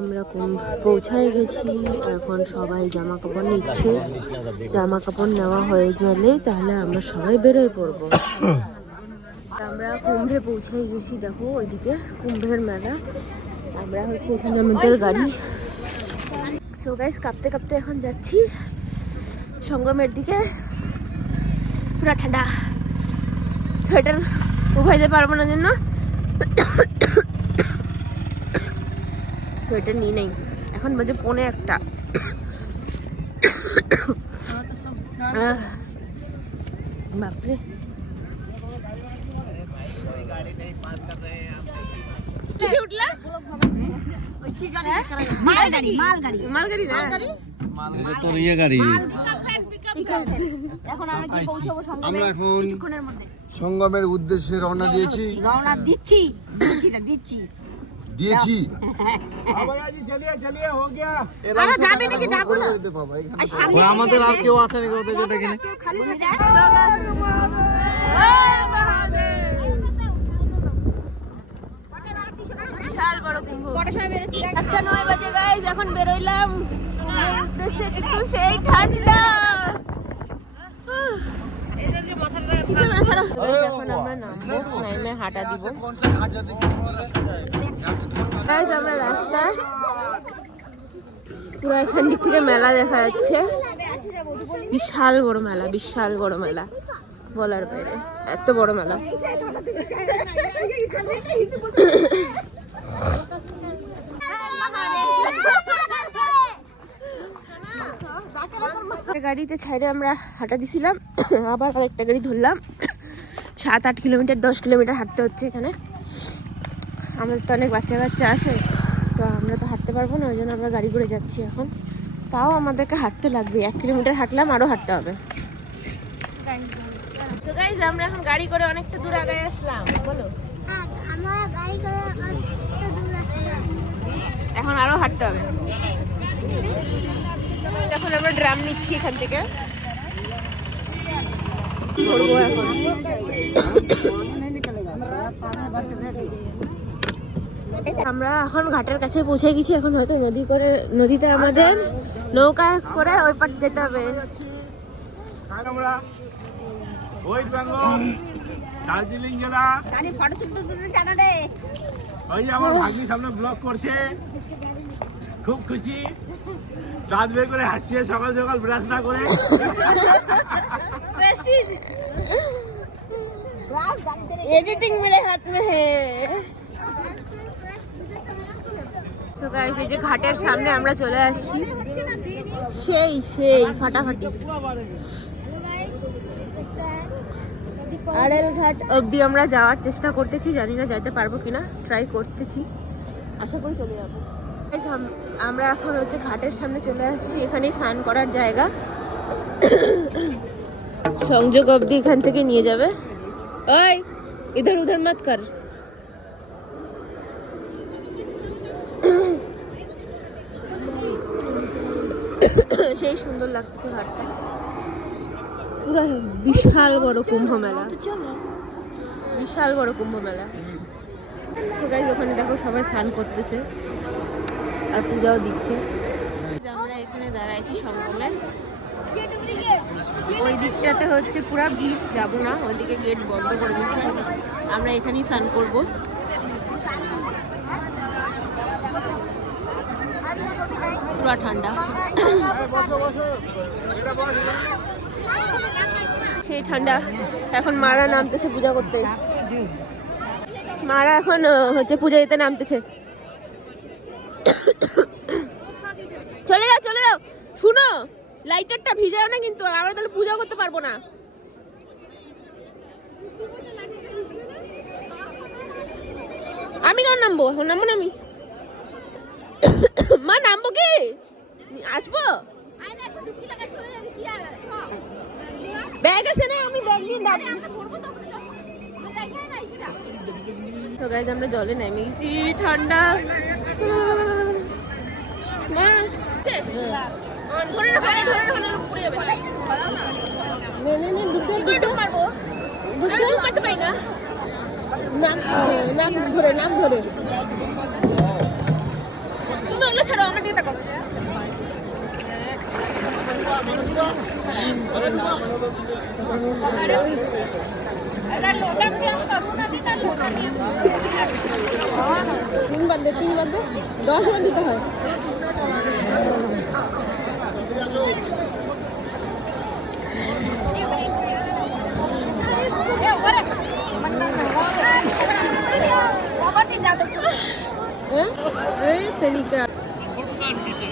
আমরা পৌঁছায় গেছি, এখন সবাই জামা কাপড় নিচ্ছে। জামা কাপড় নেওয়া হয়ে গেলে তাহলে আমরা সবাই বেরোয় পড়বো। আমরা কুম্ভে পৌঁছায় গেছি, দেখো ওইদিকে কুম্ভের মেলা। আমরা হচ্ছে এখানে আমাদের গাড়ি। সো গাইস, কাঁপতে কাঁপতে এখন যাচ্ছি সঙ্গমের দিকে। পুরা ঠান্ডা, সোয়েটার উভাইতে পারবো না জন্য সোয়েটার নিয়ে নেই। এখন বাজে 1:45। বাপরে, কিসে উঠলা? মালগাড়ি না, এটা তো ইয়ে গাড়ি। এখন আমরা কি পৌঁছাবো সঙ্গমে? আমরা এখন কিছুক্ষণের মধ্যে সঙ্গমের উদ্দেশ্যে রওনা দিয়েছি। দিয়েছি আমাদের আর কেউ আছে নাকি ওদের যেটা কিনে? বিশাল বড় কুম্ভ। 9 বাজে গাইস, এখন বেরোইলাম কুম্ভের উদ্দেশ্যে, কিন্তু সেই ঠান্ডা। এখন আমরা নামবো, নামে হাঁটা দিব। গাইস, আমরা রাস্তায় পুরো এখান দিক থেকে মেলা দেখা যাচ্ছে। বিশাল বড় মেলা, বিশাল বড় মেলা, বলার বাইরে এত বড় মেলা। গাড়িতে ছাইড়ে আমরা হাঁটা দিছিলাম, আবার আরেকটা গাড়ি ধরলাম। 7-8 কিলোমিটার 10 কিলোমিটার হাঁটতে হচ্ছে এখানে। আমাদের তো অনেক বাচ্চা কাচ্চা আছে, তো আমরা তো হাঁটতে পারবো না, ওই জন্য আমরা গাড়ি করে যাচ্ছি এখন। তাও আমাদেরকে হাঁটতে লাগবে, 1 কিলোমিটার হাঁটলাম, আরও হাঁটতে হবে। তো গাইস, আমরা এখন গাড়ি করে অনেকটা দূর আগায় আসলাম। বলো, এখন আরও হাঁটতে হবে। এখন আমরা ড্রাম নিচ্ছি এখান থেকে, ভরবো এখন। আমরা এখন ঘাটের কাছে পৌঁছে গেছি। এখন হয়তো নদীতে আমাদের নৌকা করে ওই পার যেতে হবে। ওয়েস্ট বেঙ্গল, দার্জিলিং জেলা। ওই যে আমার ভাগ্নি সামনে ব্লগ করছে, খুব খুশি, দাঁত বের করে হাসছে সকাল সকাল ব্রাশ না করে। एडिटिंग मेरे हाथ में है। সো গাইস, এই যে ঘাটের সামনে আমরা চলে আসছি, সেই ফাটাফাটি। আড়েল ঘাট অবধি আমরা যাওয়ার চেষ্টা করতেছি, জানি না যাইতে পারবো কিনা, ট্রাই করতেছি, আশা করি চলে যাবো। আমরা এখন হচ্ছে ঘাটের সামনে চলে আসছি, এখানেই স্নান করার জায়গা। সংযোগ অবধি এখান থেকে নিয়ে যাবে। ওই ইধর উধর মত কর। সেই সুন্দর লাগছে ঘাটটা, পুরো বিশাল বড় কুম্ভ মেলা, বিশাল বড় কুম্ভ মেলা। ওখানে দেখো সবাই স্নান করতেছে আর পূজাও দিচ্ছে। আমরা এখানে দাঁড়াইছি সঙ্গমে, ওই দিকটাতে হচ্ছে পুরা ভিড়, যাবো না, ওইদিকে গেট বন্ধ করে দিচ্ছে। আমরা এখানেই স্নান করবো। পুরা ঠান্ডা, সেই ঠান্ডা। এখন মারা নামতেছে পূজা করতে, মারা এখন হচ্ছে পূজা দিতে নামতেছে। চলে যাও চলে যাও, শুনো লাইটারটা ভিজাও না কিন্তু, আমরা তাহলে পূজা করতে পারবো না। আমি কেন নামবো? নামবো না আমি। মা নামবো কি? আসবো? ব্যাগ আছে না? আমি ব্যাগ নিয়ে নামবো। তো গাইস, আমরা জলে নেমে গেছি, ঠান্ডা। মা ধরে রাখো, ধরে রাখো, পড়ে যাবে। নে নে নে, ডুবতে মারবো, ডুবতে মারতে পারি না। নাক ধরে, নাক ধরে। তুমি ওগুলো ছাড়ো, আমার দিকে তাকাও। তিনবার দে 10 বার দিতে হয়।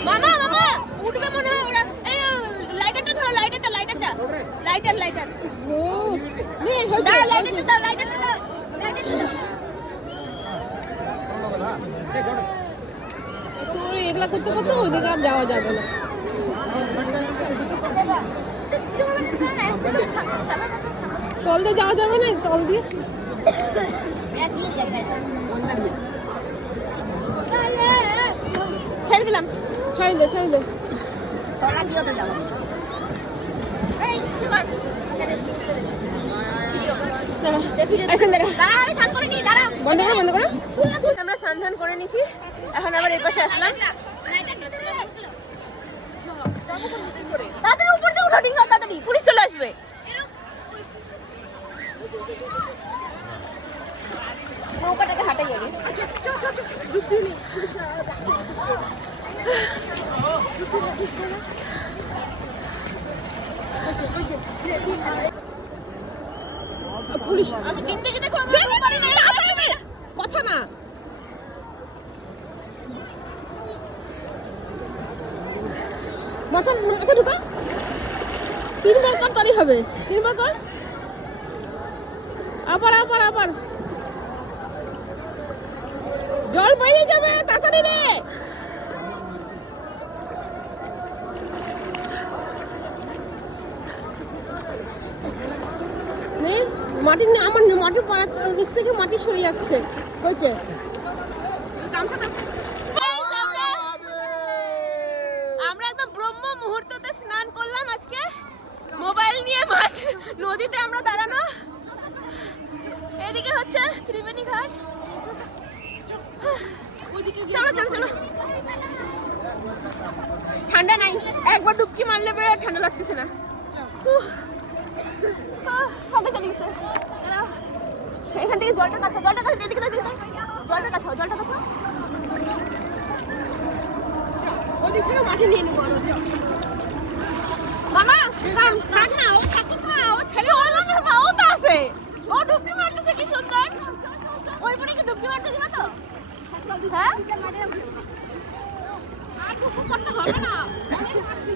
মামা মামা উঠবে মনে হয় ওরা। এই লাইটারটা ধরো, লাইটার ও নে হইছে, লাইটারটা দাও। তোর এগুলা করতে করতে ওদিকে আর যাওয়া যাবে না। তল দিয়ে যাওয়া যাবে না, তল দিয়ে ছেড়ে দিলাম। ছেড়ে দে বন্ধ করো। আমরা সন্ধান করে নিছি, এখন আবার এই পাশে আসলাম। তাড়াতাড়ি উপর দিয়ে উঠো, ডিঙ্গা তাড়াতাড়ি, পুলিশ চলে আসবে। নৌকাটাকে হাঁটাই আগে। পুলিশ আমি জিন্দেগিতে কোনোদিন পারি না, কথা না। মাথা ঢুকা, 3 বার কর তাহলেই হবে। 3 বার কর, আবার জল বাইরে যাবে, তাড়াতাড়ি রে। মাটি আমার মাটির নিচ থেকে মাটি সরে যাচ্ছে, হয়েছে। আমরা একদম ব্রহ্ম মুহূর্ততে স্নান করলাম আজকে, মোবাইল নিয়ে মাছ নদীতে আমরা দাঁড়ানো। এদিকে হচ্ছে ত্রিবেণী ঘাট। চলো ঠান্ডা নাই, একবার ডুবকি মারলে ঠান্ডা লাগতেছে না। ঠান্ডা চলে গেছে। এখান থেকে জলটা কাছে, এদিকে জলটা কাছে। ওদিক থেকে মাটি নিয়ে নিবো মামা। থাক না, ও থাকুক না, ও ছেলে হলো না, ও তো আছে। ও ডুবকি মারতেছে কি সুন্দর। ওই পরে কি ডুবকি মারতে দিবা তো? হ্যাঁ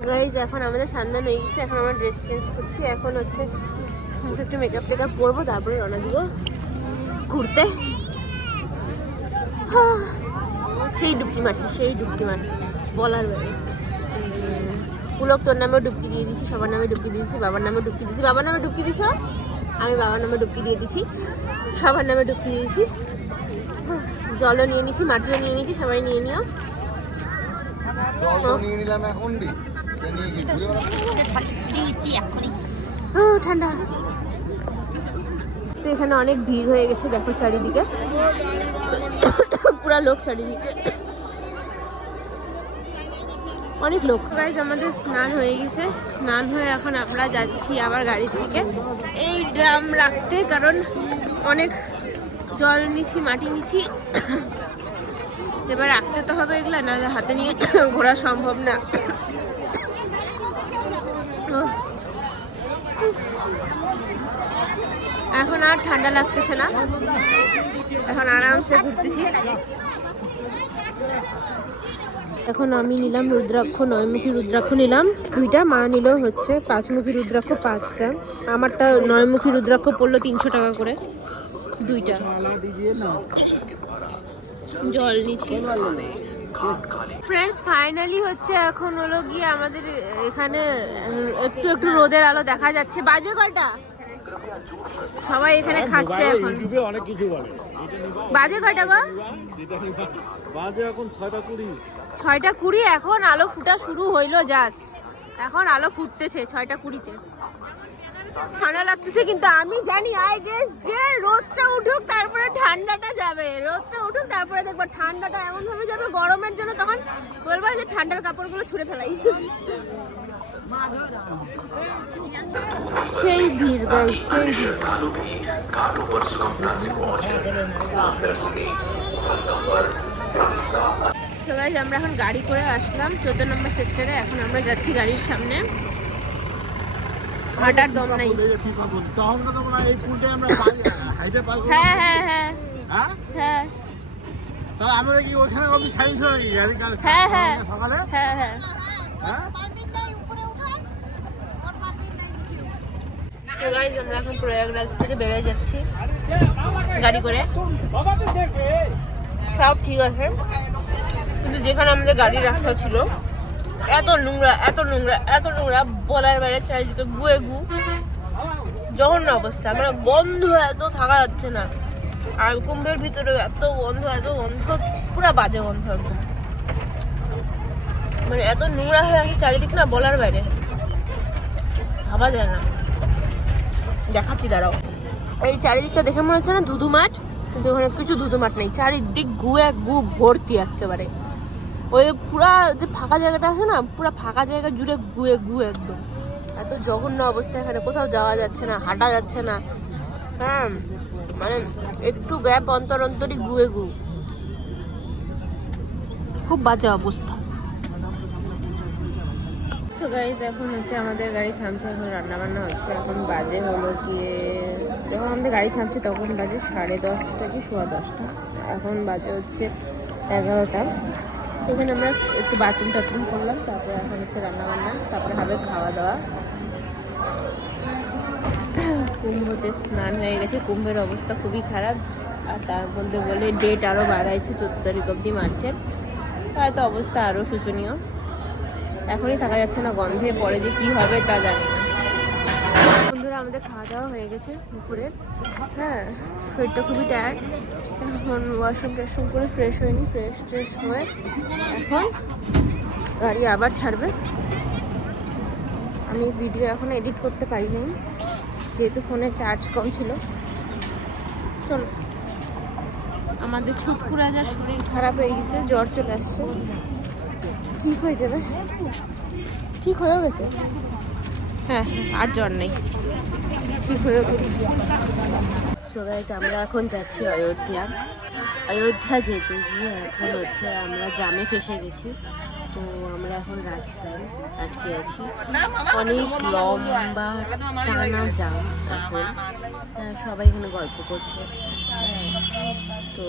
গাইজ, এখন আমাদের সন্ধান হয়ে গেছে। এখন আমরা ড্রেস চেঞ্জ করছি। এখন হচ্ছে মুখে একটু মেকআপ টেকআপ করবো, তারপরে রওনা দিব ঘুরতে। সেই ডুবকি মারছি বলার বেড়ে। পুলক তোর নামেও ডুবকি দিয়ে দিছি, সবার নামে ডুবকি দিয়েছি, বাবার নামে ডুবকি দিয়েছি। বাবার নামে ডুবকি দিছ, আমি বাবার নামে ডুবকি দিয়ে দিছি, সবার নামে ডুবকি দিয়েছি। জলও নিয়ে নিয়েছি, মাটিও নিয়ে নিয়েছি, সবাই নিয়ে নিও। ঠান্ডা। এখানে অনেক ভিড় হয়ে গেছে, দেখো চারিদিকে পুরা লোক, চারিদিকে অনেক লোক। গাইজ, আমাদের স্নান হয়ে গেছে। স্নান হয়ে এখন আমরা যাচ্ছি আবার গাড়ি থেকে এই ড্রাম রাখতে, কারণ অনেক জল নিছি, মাটি নিছি, এবার রাখতে তো হবে এগুলা, নাহলে হাতে নিয়ে ঘোরা সম্ভব না। এখন আর ঠান্ডা লাগতেছে না, এখন আরামসে ঘুরতেছি। এখন আমি নিলাম রুদ্রাক্ষ, 9মুখী রুদ্রাক্ষ নিলাম 2টা, মা নিল হচ্ছে 5মুখী রুদ্রাক্ষ 5টা। আমারটা 9মুখী রুদ্রাক্ষ পড়লো 300 টাকা করে 2টা। জল নিচ্ছি। ফ্রেন্ডস, ফাইনালি হচ্ছে এখন হলো গিয়ে আমাদের এখানে একটু রোদের আলো দেখা যাচ্ছে। বাজে কয়টা? সবাই এখানে খাচ্ছে এখন। অনেক কিছু বলে। বাজে কয়টা গো? বাজে এখন 6টা 20। 6টা 20 এখন আলো ফুটা শুরু হইলো, জাস্ট এখন আলো ফুটতেছে 6টা 20-তে। ঠান্ডা লাগতেছে কিন্তু আমি জানি আই গেস যে রোদটা উঠুক তারপরে ঠান্ডাটা যাবে, রোদটা উঠুক তারপরে দেখবো ঠান্ডাটা এমন ভাবে যাবে গরমের জন্য, তখন বলবো যে ঠান্ডার কাপড়গুলো ছুঁড়ে ফেলাই। সেই ভিড় গাইস, সেই ভিড়। তো গাইস আমরা এখন গাড়ি করে আসলাম 14 নম্বর সেক্টরে। এখন আমরা যাচ্ছি গাড়ির সামনে, হাঁটার দম নাই। হ্যাঁ হ্যাঁ হ্যাঁ হ্যাঁ তাহলে আমরা কি ওখানে কবি সাইন্স হয়ে গেছি গাড়ি কাল হ্যাঁ হ্যাঁ সকালে? হ্যাঁ হ্যাঁ। তো গাইস আমরা এখন প্রয়াগরাজ থেকে বেরিয়ে যাচ্ছি গাড়ি করে। সব ঠিক আছে, কিন্তু যেখানে আমাদের গাড়ি রাখা ছিল এত নোংরা এত নোংরা এত নোংরা বলার বাইরে, চারিদিকে গুয়ে গু, জঘন্য অবস্থা, মানে গন্ধ এত থাকা যাচ্ছে না। আর কুম্ভের ভিতরে এত গন্ধ পুরা বাজে গন্ধ একদম, মানে এত নোংরা হয়ে আছে চারিদিক না, বলার বাইরে, ভাবা যায় না। দেখাচ্ছি দাঁড়াও, এই চারিদিকটা দেখে মনে হচ্ছে না ধুধু মাঠ, কিন্তু ওখানে কিছু ধুধু মাঠ নেই, চারিদিক গুয়ে গু ভর্তি একেবারে। ওই পুরা যে ফাঁকা জায়গাটা আছে না, পুরা ফাঁকা জায়গা জুড়ে গুয়ে গু একদম, এত জঘন্য অবস্থা। এখানে কোথাও যাওয়া যাচ্ছে না, হাঁটা যাচ্ছে না। হ্যাঁ, মানে একটু গ্যাপ অন্তর অন্তরই গুয়ে গু, খুব বাজে অবস্থা। সো গাইস এখন হচ্ছে আমাদের গাড়ি থামছে, এখন রান্না বান্না হচ্ছে। এখন বাজে হলো গিয়ে, যখন আমাদের গাড়ি থামছে তখন বাজে 10:30 কি 10:15। এখন বাজে হচ্ছে 11টা। এখানে আমরা একটু বাথরুম করলাম, তারপরে এখন হচ্ছে রান্না বান্না, তারপরে হবে খাওয়া দাওয়া। কুম্ভতে স্নান হয়ে গেছে, কুম্ভের অবস্থা খুবই খারাপ। আর তার মধ্যে বলে ডেট আরও বাড়াইছে 14 তারিখ অবধি মার্চের, হয়তো অবস্থা আরও শোচনীয়। এখনই থাকা যাচ্ছে না গন্ধে, পরে যে কি হবে তা জানি না। বন্ধুরা আমাদের খাওয়া দাওয়া হয়ে গেছে দুপুরে। হ্যাঁ, শরীরটা খুবই টায়ার্ড। এখন ওয়াশরুম করে ফ্রেশ হয়নি, ফ্রেশ হয়ে এখন গাড়ি আবার ছাড়বে। আমি ভিডিও এখন এডিট করতে পারি নাই, যেহেতু ফোনে চার্জ কম ছিল। চলো, আমাদের ছুটকু রাজার শরীর খারাপ হয়ে গেছে, জ্বর চলে আসছে, ঠিক হয়ে যাবে। ঠিক হয়েও গেছে, হ্যাঁ আর জ্বর নেই, ঠিক হয়েও গেছে। সো গাইস আমরা এখন যাচ্ছি অযোধ্যা যেতে গিয়ে এখন হচ্ছে আমরা জামে ফেসে গেছি। তো আমরা এখন রাস্তায় আটকে আছি, অনেক লম্বা টানা জাম। এখন সবাই এখানে গল্প করছে। তো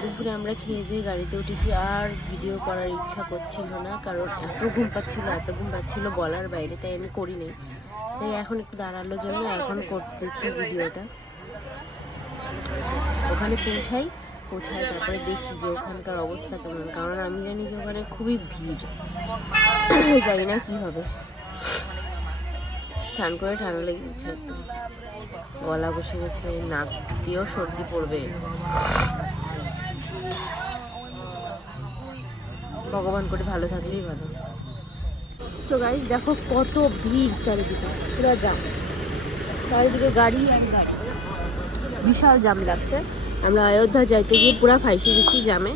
দুপুরে আমরা খেয়ে দিয়ে গাড়িতে উঠেছি, আর ভিডিও করার ইচ্ছা করছিল না, কারণ এত ঘুম পাচ্ছিল বলার বাইরে, তাই আমি করি নাই। তাই এখন একটু দাঁড়ানোর জন্য এখন করতেছি ভিডিওটা। ওখানে পৌঁছাই তারপরে দেখি যে ওখানকার অবস্থা কেমন, কারণ আমি জানি যে ওখানে খুবই ভিড়, জানি না কি হবে। স্নান করে ঠান্ডা লেগে গেছে, একদম গলা বসে গেছে, নাক দিয়েও সর্দি পড়বে। ভগবান করে ভালো থাকলেই ভালো। সো গাইস দেখো কত ভিড় চারিদিকে, পুরো জাম, চারিদিকে গাড়ি আর গাড়ি, বিশাল জাম লাগছে। আমরা অযোধ্যা যাইতে গিয়ে পুরা ফাইসে গেছি জামে।